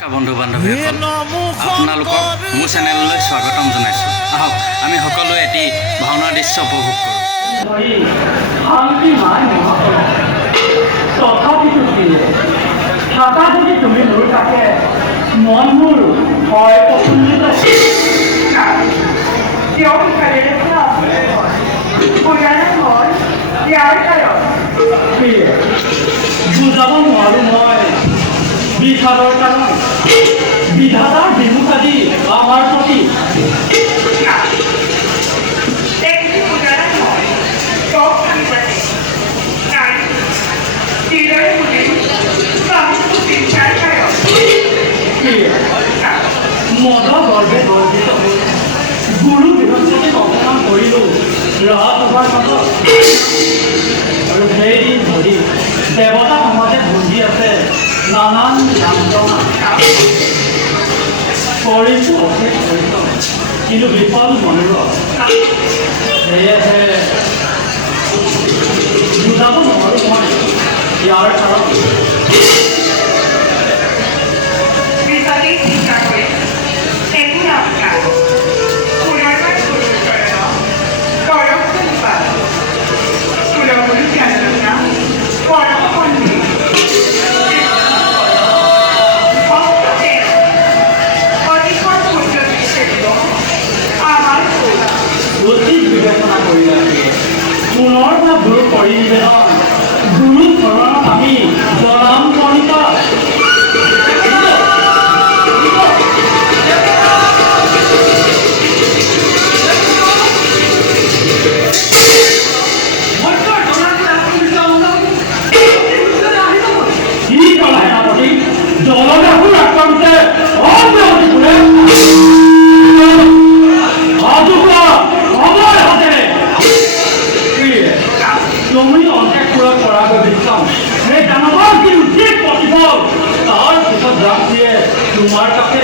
বন্ধু বান্ধৱীসকল আপোনালোকক মোৰ চেনেললৈ স্বাগতম জনাইছোঁ। আহক আমি সকলোৱে এটি ভাওনাৰ দৃশ্য উপভোগ কৰোঁ। তথাপিতো থাকা যদি তুমি মোৰ কাষে মন মোৰ হয় প্ৰফুল্লিত বুজাব নোৱাৰো মই বিষাদৰ কাৰণ বিধাতাৰ বিমুখ আদি আমাৰ প্ৰতি মদ গৰ্ভে গৰ্বিত হৈ গুৰু বৃহস্পতিক অপমান কৰিলোঁ ৰাজসভাৰ মাজত আৰু সেইদিন ধৰি দেৱতা সমাজে ভুগি আছে নানান যন্ত্ৰণা কৰিছোঁ অশেষ পৰিশ্ৰম কিন্তু বিফল মনোৰথ সেয়েহে বুজাব নোৱাৰোঁ মই ইয়াৰ কাৰণ বিবেচনা কৰিলে পুনৰ ভাৱ দূৰ কৰি নিবেদন গুৰু চৰণত আমি জনাম প্ৰণিত জলদাসুৰ আক্ৰমণে তুমি অন্তেক্ষুৰত কৰাকৈ বিচাম সেই দানৱৰ কি উচিত প্ৰতিফল তাৰ পিছত ৰাখিয়ে তোমাৰ কাছে